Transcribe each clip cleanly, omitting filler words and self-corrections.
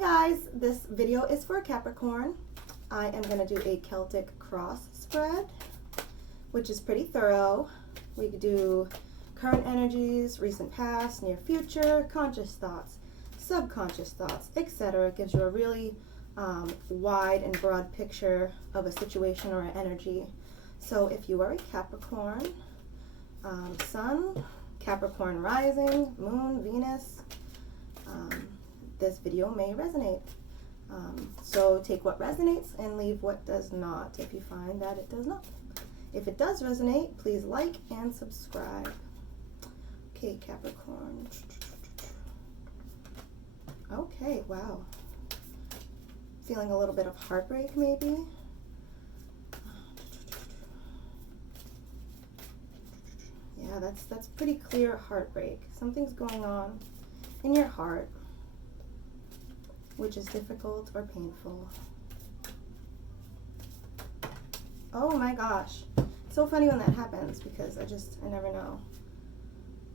Hi guys, this video is for Capricorn. I am going to do a Celtic cross spread, which is pretty thorough. We could do current energies, recent past, near future, conscious thoughts, subconscious thoughts, etc. It gives you a really wide and broad picture of a situation or an energy. So if you are a Capricorn, Sun, Capricorn rising, Moon, Venus, this video may resonate. So take what resonates and leave what does not if you find that it does not. If it does resonate, please like and subscribe. Okay, Capricorn. Okay, wow. Feeling a little bit of heartbreak maybe. Yeah, that's pretty clear heartbreak. Something's going on in your heart, which is difficult or painful. Oh my gosh. It's so funny when that happens because I never know.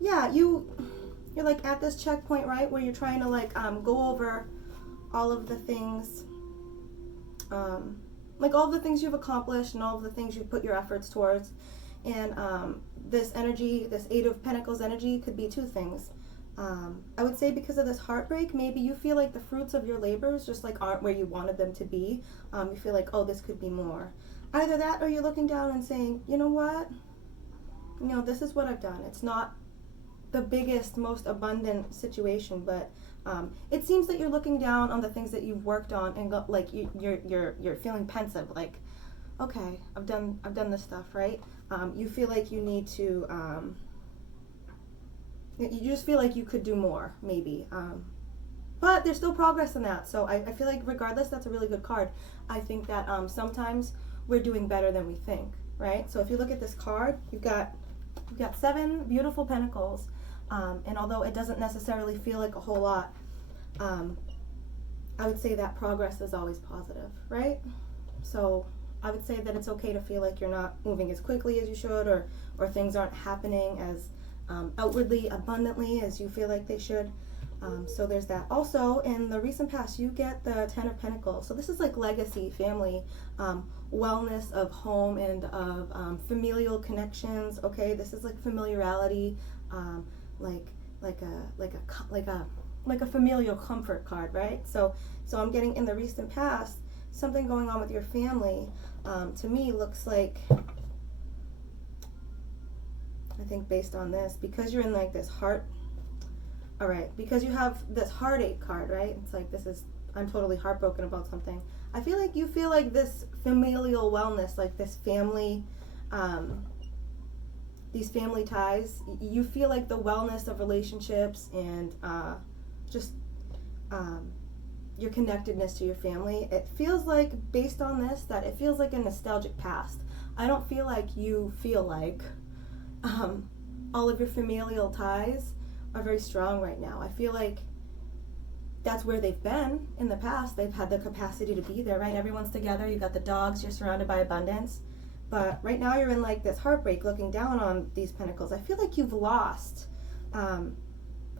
Yeah, you're like at this checkpoint, right, where you're trying to like go over all of the things, like all of the things you've accomplished and all of the things you've put your efforts towards. And this energy, this Eight of Pentacles energy could be two things. I would say because of this heartbreak, maybe you feel like the fruits of your labors just like aren't where you wanted them to be. You feel like, oh, this could be more. Either that or you're looking down and saying, you know what? You know, this is what I've done. It's not the biggest, most abundant situation, but it seems that you're looking down on the things that you've worked on and got, like you're feeling pensive, like, okay, I've done this stuff, right? You feel like you need to you just feel like you could do more, maybe. But there's still progress in that. So I feel like regardless, that's a really good card. I think that sometimes we're doing better than we think, right? So if you look at this card, you've got 7 beautiful pentacles. And although it doesn't necessarily feel like a whole lot, I would say that progress is always positive, right? So I would say that it's okay to feel like you're not moving as quickly as you should, or things aren't happening as outwardly abundantly as you feel like they should. So there's that. Also, in the recent past, you get the 10 of Pentacles. So this is like legacy, family, wellness of home and of familial connections. Okay, this is like familiarity, like a familial comfort card, right? So I'm getting in the recent past something going on with your family. To me, looks like, I think based on this, because you're in like this heart, all right, because you have this heartache card, right? It's like, I'm totally heartbroken about something. I feel like you feel like this familial wellness, like this family, these family ties, you feel like the wellness of relationships and just your connectedness to your family. It feels like, based on this, that it feels like a nostalgic past. I don't feel like you feel like all of your familial ties are very strong right now. I feel like that's where they've been in the past. They've had the capacity to be there, right? Everyone's together, you got the dogs, you're surrounded by abundance. But right now you're in like this heartbreak, looking down on these pentacles. I feel like you've lost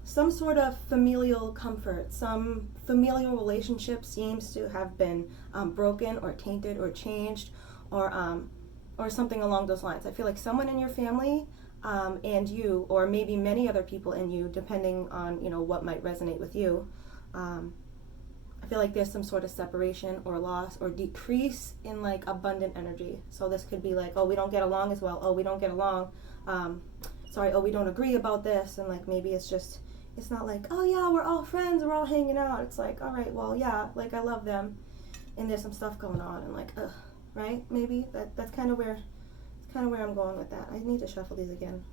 some sort of familial comfort. Some familial relationship seems to have been broken or tainted or changed, or something along those lines. I feel like someone in your family and you, or maybe many other people in you, depending on what might resonate with you. I feel like there's some sort of separation or loss or decrease in like abundant energy. So this could be like, oh, we don't get along as well. Oh, we don't get along. Sorry, oh, we don't agree about this. And like maybe it's not like, oh yeah, we're all friends, we're all hanging out. It's like, all right, well, yeah, like I love them, and there's some stuff going on, and like, ugh, right? Maybe that's kind of where I'm going with that. I need to shuffle these again.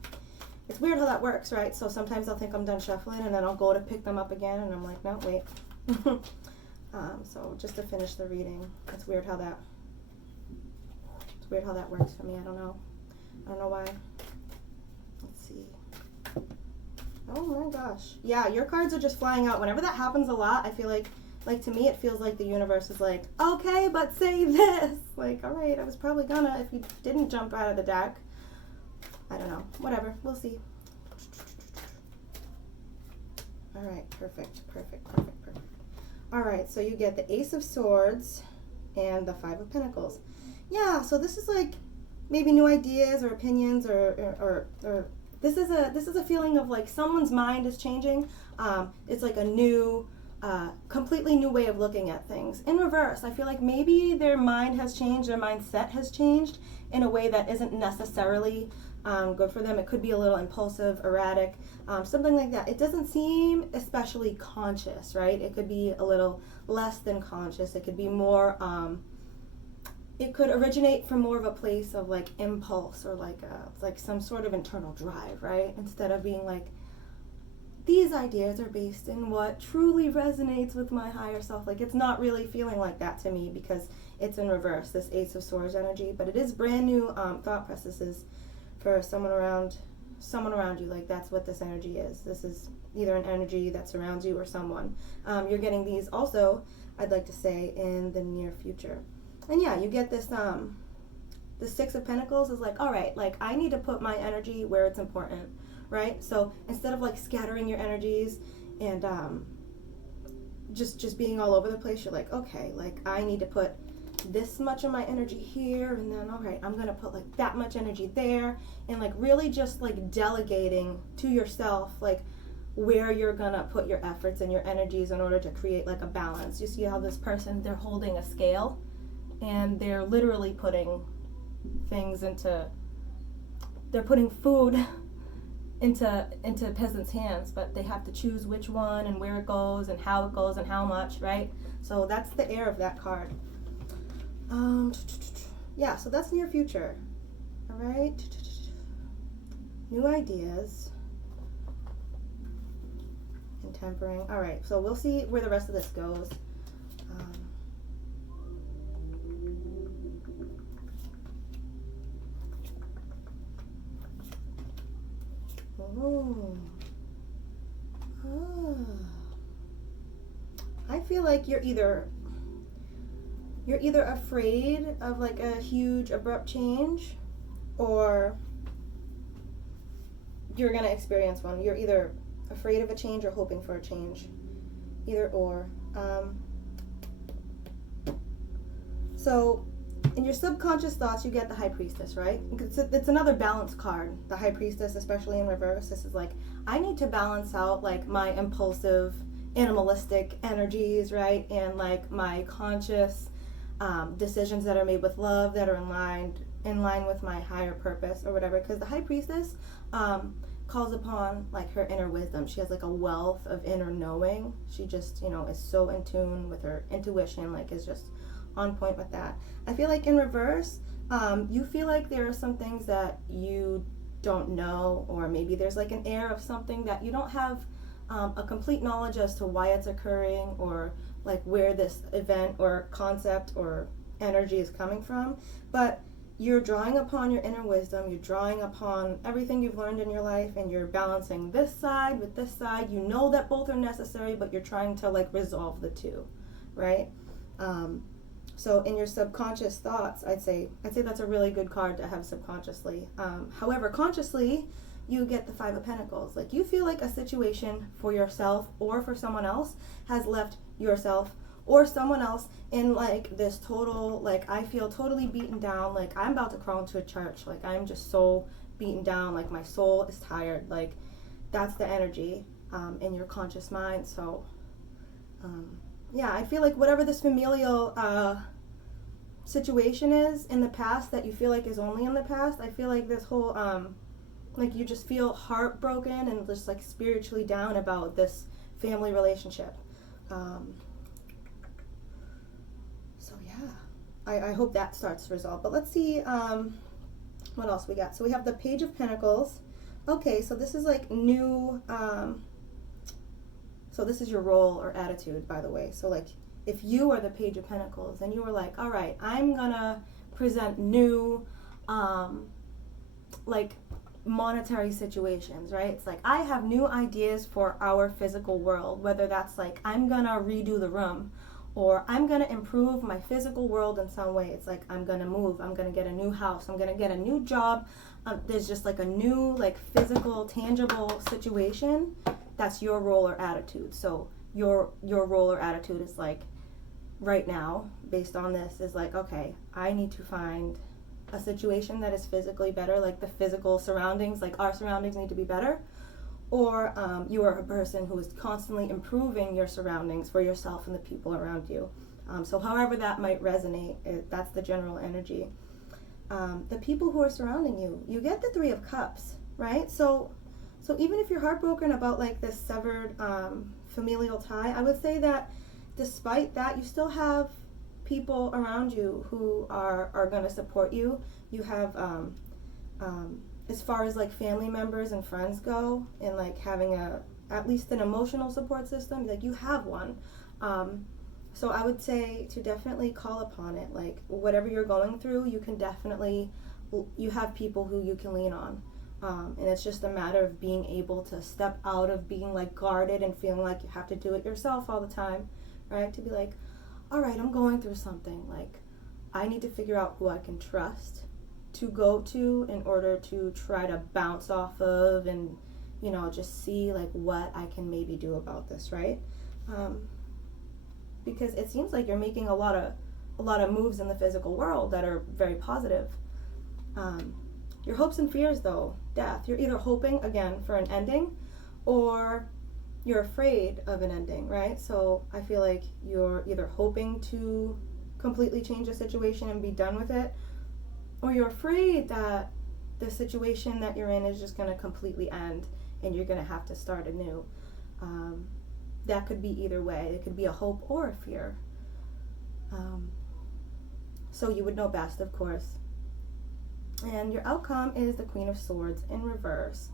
It's weird how that works, right? So sometimes I'll think I'm done shuffling, and then I'll go to pick them up again, and I'm like, no, wait. So just to finish the reading, it's weird how that works for me. I don't know why. Let's see. Oh my gosh. Yeah, your cards are just flying out. Whenever that happens a lot, I feel like to me, it feels like the universe is like, okay, but say this. Like, all right, I was probably gonna if you didn't jump out of the deck. I don't know. Whatever. We'll see. All right. Perfect. All right, so you get the Ace of Swords and the Five of Pentacles. Yeah, so this is like maybe new ideas or opinions, or this is a feeling of like someone's mind is changing. It's like a new, completely new way of looking at things. In reverse, I feel like maybe their mind has changed, their mindset has changed in a way that isn't necessarily good for them. It could be a little impulsive, erratic, something like that. It doesn't seem especially conscious, right? It could be a little less than conscious. It could be more, it could originate from more of a place of like impulse or like some sort of internal drive, right? Instead of being like, these ideas are based in what truly resonates with my higher self. Like, it's not really feeling like that to me because it's in reverse, this Ace of Swords energy. But it is brand new thought processes for someone around you. Like, that's what this energy is. This is either an energy that surrounds you or someone. You're getting these also, I'd like to say, in the near future. And yeah, you get this, the Six of Pentacles is like, all right, like I need to put my energy where it's important, right? So instead of like scattering your energies and just being all over the place, you're like, okay, like I need to put this much of my energy here, and then all right, I'm gonna put like that much energy there, and like really just like delegating to yourself like where you're gonna put your efforts and your energies in order to create like a balance. You see how this person, they're holding a scale and they're literally putting things they're putting food into peasants' hands, but they have to choose which one and where it goes and how much, right? So that's the air of that card. Yeah, so that's near future. All right, new ideas and tempering. All right, so we'll see where the rest of this goes. I feel like you're either afraid of like a huge abrupt change, or you're gonna experience one. You're either afraid of a change or hoping for a change. Either or. So in your subconscious thoughts, you get the High Priestess, right? It's another balance card. The High Priestess, especially in reverse, this is like, I need to balance out like my impulsive, animalistic energies, right? And like my conscious decisions that are made with love, that are in line with my higher purpose or whatever. Because the High Priestess calls upon like her inner wisdom. She has like a wealth of inner knowing. She just, is so in tune with her intuition, like is just on point with that. I feel like in reverse, you feel like there are some things that you don't know, or maybe there's like an air of something that you don't have a complete knowledge as to why it's occurring, or like where this event or concept or energy is coming from. But you're drawing upon your inner wisdom, you're drawing upon everything you've learned in your life, and you're balancing this side with this side. You know that both are necessary, but you're trying to like resolve the two, right? So in your subconscious thoughts, I'd say that's a really good card to have subconsciously. However, consciously, you get the Five of Pentacles. Like, you feel like a situation for yourself or for someone else has left yourself or someone else in like this total, like, I feel totally beaten down. Like, I'm about to crawl into a church. Like, I'm just so beaten down. Like, my soul is tired. Like, that's the energy in your conscious mind. So yeah, I feel like whatever this familial situation is in the past that you feel like is only in the past, I feel like this whole, like, you just feel heartbroken and just like spiritually down about this family relationship. So yeah, I hope that starts to resolve. But let's see what else we got. So we have the Page of Pentacles. Okay, so this is like new, so this is your role or attitude, by the way. So like, if you are the Page of Pentacles and you were like, all right, I'm gonna present new, like, monetary situations, right? It's like, I have new ideas for our physical world, whether that's like, I'm gonna redo the room, or I'm gonna improve my physical world in some way. It's like, I'm gonna move, I'm gonna get a new house, I'm gonna get a new job. There's just like a new, like, physical, tangible situation. That's your role or attitude. So your role or attitude is like right now, based on this, is like, okay, I need to find a situation that is physically better, like the physical surroundings, like our surroundings need to be better, or you are a person who is constantly improving your surroundings for yourself and the people around you. So however that might resonate, that's the general energy. The people who are surrounding you, you get the Three of Cups, right? So even if you're heartbroken about like this severed familial tie, I would say that despite that, you still have people around you who are going to support you. You have, as far as like family members and friends go, and like having at least an emotional support system, like you have one. So I would say to definitely call upon it. Like whatever you're going through, you have people who you can lean on. And it's just a matter of being able to step out of being like guarded and feeling like you have to do it yourself all the time, right? To be like, all right, I'm going through something. Like, I need to figure out who I can trust to go to in order to try to bounce off of and, you know, just see like what I can maybe do about this, right? Because it seems like you're making a lot of moves in the physical world that are very positive. Your hopes and fears, though, death. You're either hoping, again, for an ending, or you're afraid of an ending, right? So I feel like you're either hoping to completely change the situation and be done with it, or you're afraid that the situation that you're in is just going to completely end and you're going to have to start anew. That could be either way. It could be a hope or a fear. So you would know best, of course. And your outcome is the Queen of Swords in reverse.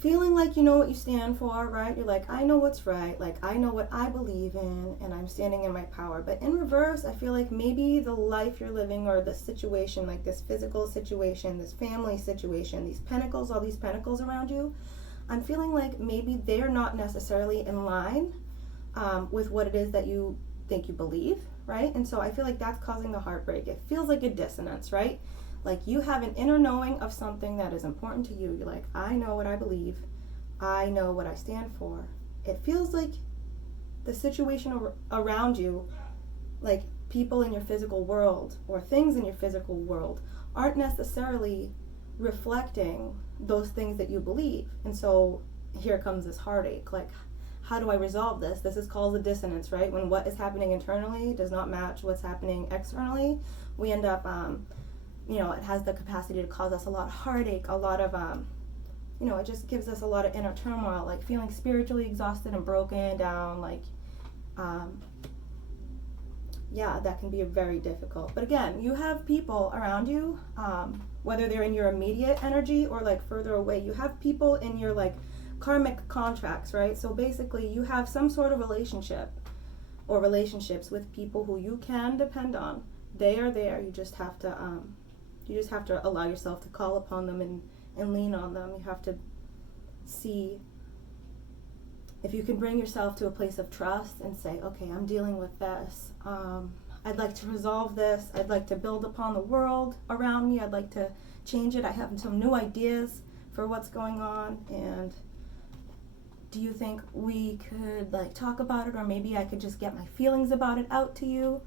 Feeling like you know what you stand for, right? You're like, I know what's right. Like, I know what I believe in, and I'm standing in my power. But in reverse, I feel like maybe the life you're living or the situation, like this physical situation, this family situation, these pentacles, all these pentacles around you, I'm feeling like maybe they're not necessarily in line with what it is that you think you believe, right? And so I feel like that's causing the heartbreak. It feels like a dissonance, right? Like you have an inner knowing of something that is important to you. You're like, I know what I believe. I know what I stand for. It feels like the situation around you, like people in your physical world or things in your physical world, aren't necessarily reflecting those things that you believe. And so here comes this heartache. Like, how do I resolve this? This is called a dissonance, right? When what is happening internally does not match what's happening externally, we end up it has the capacity to cause us a lot of heartache, a lot of, it just gives us a lot of inner turmoil, like feeling spiritually exhausted and broken down, like, that can be very difficult. But again, you have people around you, whether they're in your immediate energy or like further away, you have people in your like karmic contracts, right? So basically you have some sort of relationship or relationships with people who you can depend on. They are there. You just have to allow yourself to call upon them and lean on them. You have to see if you can bring yourself to a place of trust and say, okay, I'm dealing with this. I'd like to resolve this. I'd like to build upon the world around me. I'd like to change it. I have some new ideas for what's going on. And do you think we could like talk about it, or maybe I could just get my feelings about it out to you?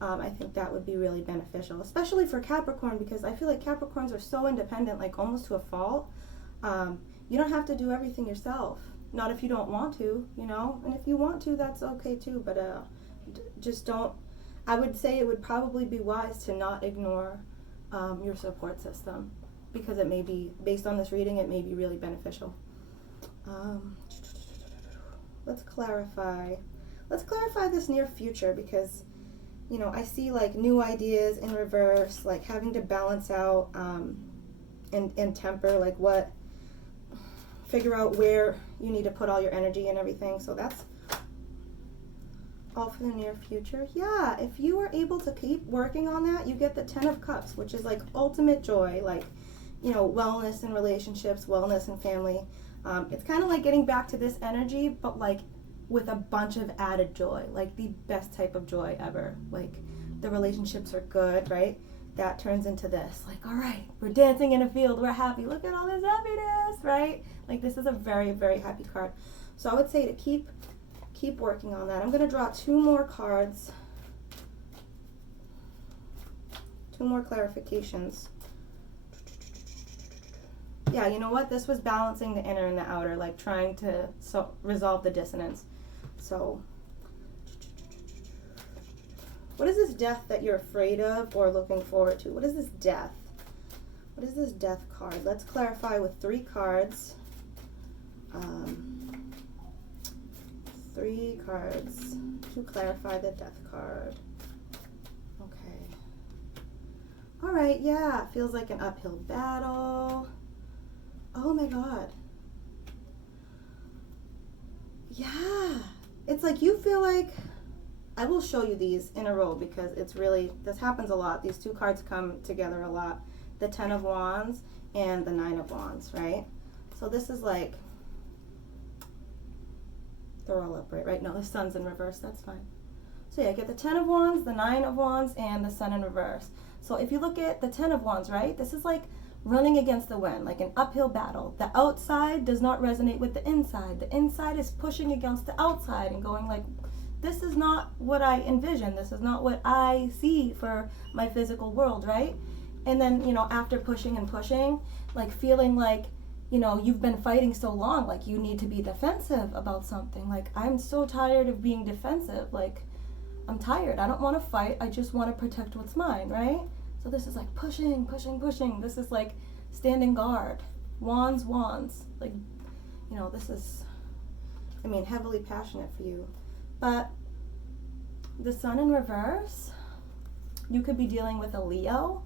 I think that would be really beneficial, especially for Capricorn, because I feel like Capricorns are so independent, like almost to a fault. You don't have to do everything yourself. Not if you don't want to, and if you want to, that's okay too, but just don't. I would say it would probably be wise to not ignore your support system, because it may be, based on this reading, it may be really beneficial. Let's clarify this near future, because I see like new ideas in reverse, like having to balance out and temper, like figure out where you need to put all your energy and everything. So that's all for the near future. Yeah, if you are able to keep working on that, you get the 10 of Cups, which is like ultimate joy, like, wellness in relationships, wellness in family. It's kind of like getting back to this energy, but like with a bunch of added joy, like the best type of joy ever. Like the relationships are good, right? That turns into this, like, all right, we're dancing in a field, we're happy, look at all this happiness, right? Like this is a very, very happy card. So I would say to keep keep working on that. I'm going to draw 2 more cards, 2 more clarifications. Yeah, you know what? This was balancing the inner and the outer, like trying to resolve the dissonance. So, what is this death that you're afraid of or looking forward to? What is this death? What is this death card? Let's clarify with 3 cards. 3 cards to clarify the death card. Okay. All right, yeah, it feels like an uphill battle. Oh my God. Yeah. It's like you feel like, I will show you these in a row because it's really, this happens a lot. These 2 cards come together a lot. The 10 of Wands and the 9 of Wands, right? So this is like, they're all upright, right? No, the sun's in reverse, that's fine. So yeah, get the 10 of Wands, the 9 of Wands, and the sun in reverse. So if you look at the 10 of Wands, right? This is like running against the wind, like an uphill battle. The outside does not resonate with the inside. The inside is pushing against the outside and going like, this is not what I envision. This is not what I see for my physical world, right? And then, you know, after pushing and pushing, like feeling like, you know, you've been fighting so long, like you need to be defensive about something. Like, I'm so tired of being defensive. Like, I'm tired. I don't want to fight. I just want to protect what's mine, right? So this is like pushing, pushing, pushing. This is like standing guard. Wands, wands. Like, you know, this is, I mean, heavily passionate for you. But the sun in reverse, you could be dealing with a Leo.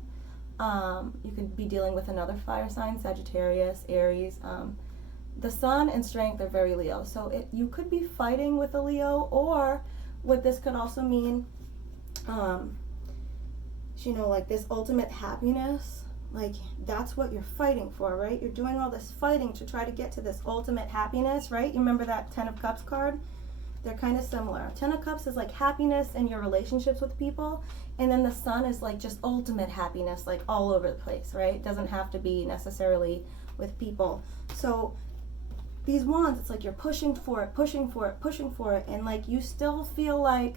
You could be dealing with another fire sign, Sagittarius, Aries. The sun and strength are very Leo. So you could be fighting with a Leo, or what this could also mean, you know, like this ultimate happiness, like that's what you're fighting for, right? You're doing all this fighting to try to get to this ultimate happiness, right? You remember that 10 of Cups card? They're kind of similar. 10 of Cups is like happiness in your relationships with people, and then the sun is like just ultimate happiness, like all over the place, right? It doesn't have to be necessarily with people. So these wands, it's like you're pushing for it, pushing for it, pushing for it, and like you still feel like,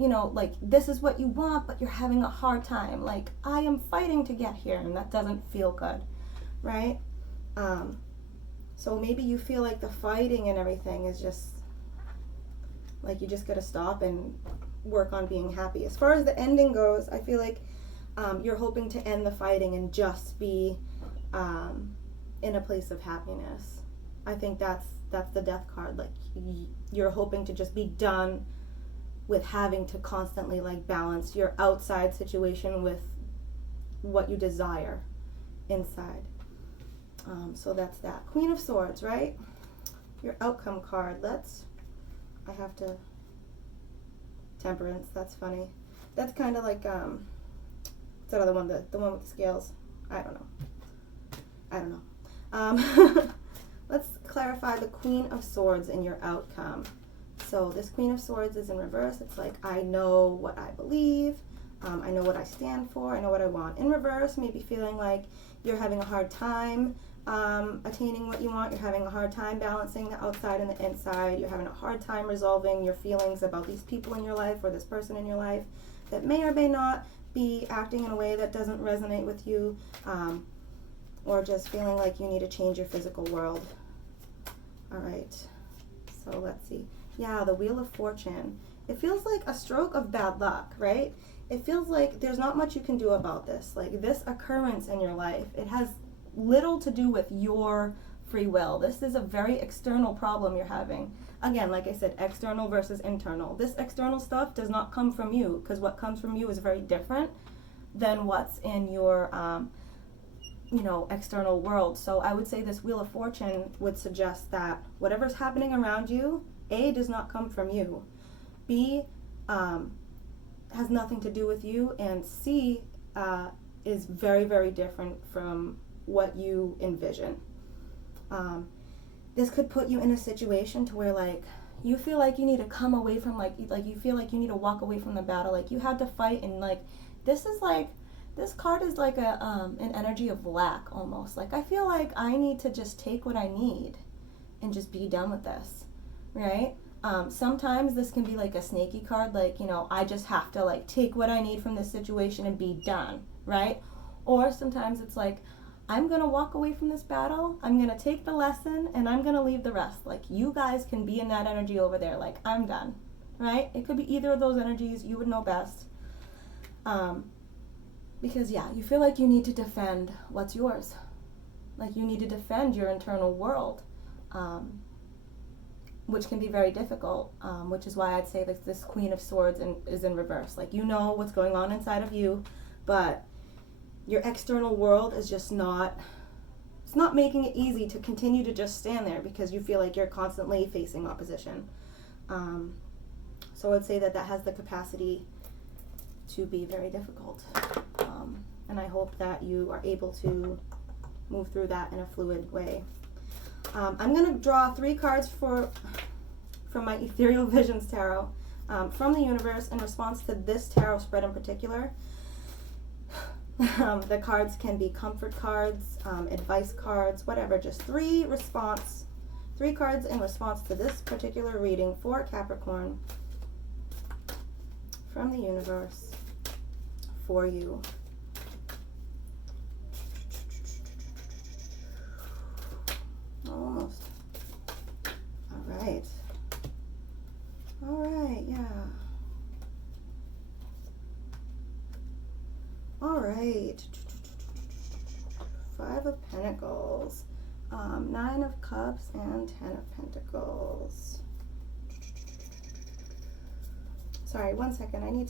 you know, like this is what you want, but you're having a hard time. Like, I am fighting to get here, and that doesn't feel good, right? So maybe you feel like the fighting and everything is just like you just gotta stop and work on being happy. As far as the ending goes, I feel like you're hoping to end the fighting and just be in a place of happiness. I think that's the death card. Like, you're hoping to just be done with having to constantly like balance your outside situation with what you desire inside. So that's that. Queen of Swords, right? Your outcome card. I have to, Temperance, that's funny. That's kind of like, what's that other one, the one with the scales? I don't know. Let's clarify the Queen of Swords in your outcome. So this Queen of Swords is in reverse. It's like, I know what I believe. I know what I stand for. I know what I want. In reverse, maybe feeling like you're having a hard time attaining what you want. You're having a hard time balancing the outside and the inside. You're having a hard time resolving your feelings about these people in your life or this person in your life that may or may not be acting in a way that doesn't resonate with you, or just feeling like you need to change your physical world. All right, so let's see. Yeah, the Wheel of Fortune. It feels like a stroke of bad luck, right? It feels like there's not much you can do about this. Like, this occurrence in your life, it has little to do with your free will. This is a very external problem you're having. Again, like I said, external versus internal. This external stuff does not come from you, because what comes from you is very different than what's in your you know, external world. So I would say this Wheel of Fortune would suggest that whatever's happening around you, A, does not come from you, B, has nothing to do with you, and C, is very, very different from what you envision. This could put you in a situation to where, like, you feel like you need to come away from, like you feel like you need to walk away from the battle, like you had to fight, and like this card is like an energy of lack almost. Like, I feel like I need to just take what I need and just be done with this, right? Sometimes this can be like a snaky card, like, you know, I just have to like take what I need from this situation and be done, right? Or sometimes it's like, I'm going to walk away from this battle, I'm going to take the lesson, and I'm going to leave the rest. Like, you guys can be in that energy over there, like, I'm done, right? It could be either of those energies, you would know best. Because, yeah, you feel like you need to defend what's yours. Like, you need to defend your internal world, which can be very difficult, which is why I'd say that this Queen of Swords is in reverse. Like, you know what's going on inside of you, but your external world is just not, it's not making it easy to continue to just stand there because you feel like you're constantly facing opposition. So I'd say that that has the capacity to be very difficult. And I hope that you are able to move through that in a fluid way. I'm going to draw 3 cards from my Ethereal Visions Tarot from the universe in response to this tarot spread in particular. The cards can be comfort cards, advice cards, whatever. Just 3 cards in response to this particular reading for Capricorn from the universe for you. Almost. All right. All right, yeah. All right. 5 of Pentacles, 9 of Cups, and 10 of Pentacles. Sorry, one second. I need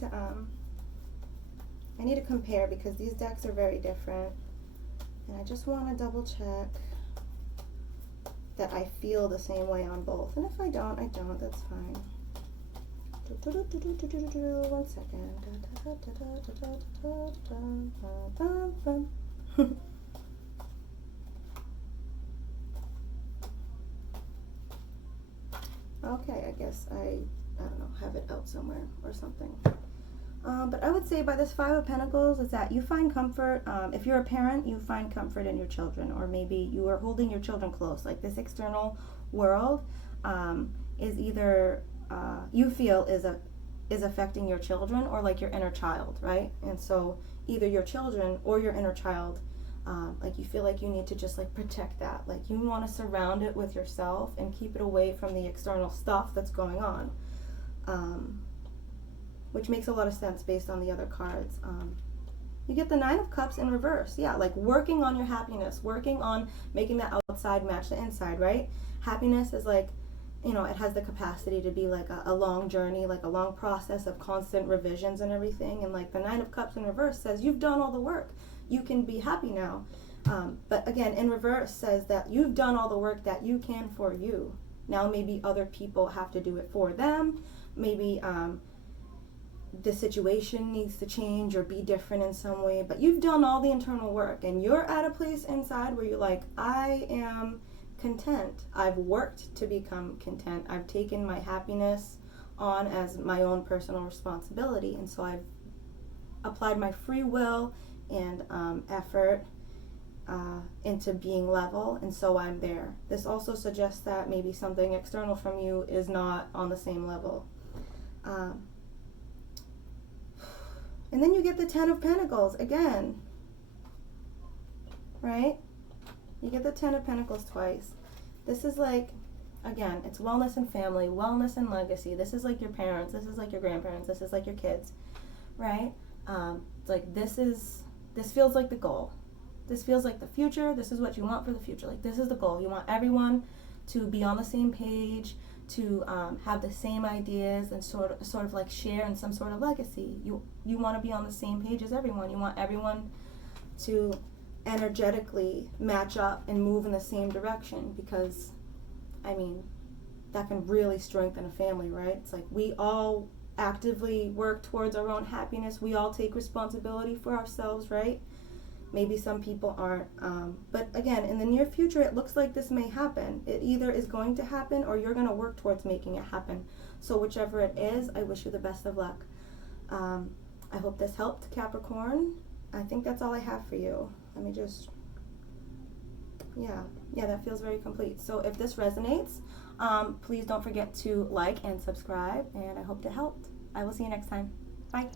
to compare because these decks are very different, and I just want to double check that I feel the same way on both. And if I don't, I don't. That's fine. 1 second. Okay, I guess I don't know, have it out somewhere or something. But I would say by this 5 of Pentacles is that you find comfort. If you're a parent, you find comfort in your children, or maybe you are holding your children close. Like, this external world is either you feel is affecting your children or like your inner child, right? And so either your children or your inner child, like, you feel like you need to just like protect that. Like, you want to surround it with yourself and keep it away from the external stuff that's going on. Which makes a lot of sense based on the other cards. You get the 9 of Cups in reverse. Yeah, like working on your happiness, working on making the outside match the inside, right? Happiness is like, you know, it has the capacity to be like a long journey, like a long process of constant revisions and everything. And like the 9 of Cups in reverse says, you've done all the work. You can be happy now. But again, in reverse says that you've done all the work that you can for you. Now maybe other people have to do it for them. Maybe the situation needs to change or be different in some way, but you've done all the internal work and you're at a place inside where you're like, I am content. I've worked to become content. I've taken my happiness on as my own personal responsibility, and so I've applied my free will and effort into being level, and so I'm there. This also suggests that maybe something external from you is not on the same level. And then you get the 10 of Pentacles again, right? You get the 10 of Pentacles twice. This is like, again, it's wellness and family, wellness and legacy. This is like your parents, this is like your grandparents, this is like your kids, right? It's like this feels like the goal. This feels like the future. This is what you want for the future. Like, this is the goal. You want everyone to be on the same page, to have the same ideas and sort of like share in some sort of legacy. You want to be on the same page as everyone. You want everyone to energetically match up and move in the same direction, because, I mean, that can really strengthen a family, right? It's like we all actively work towards our own happiness. We all take responsibility for ourselves, right? Maybe some people aren't. But again, in the near future, it looks like this may happen. It either is going to happen or you're going to work towards making it happen. So whichever it is, I wish you the best of luck. I hope this helped, Capricorn. I think that's all I have for you. Let me just... Yeah, that feels very complete. So if this resonates, Please don't forget to like and subscribe, and I hope that helped. I will see you next time. Bye.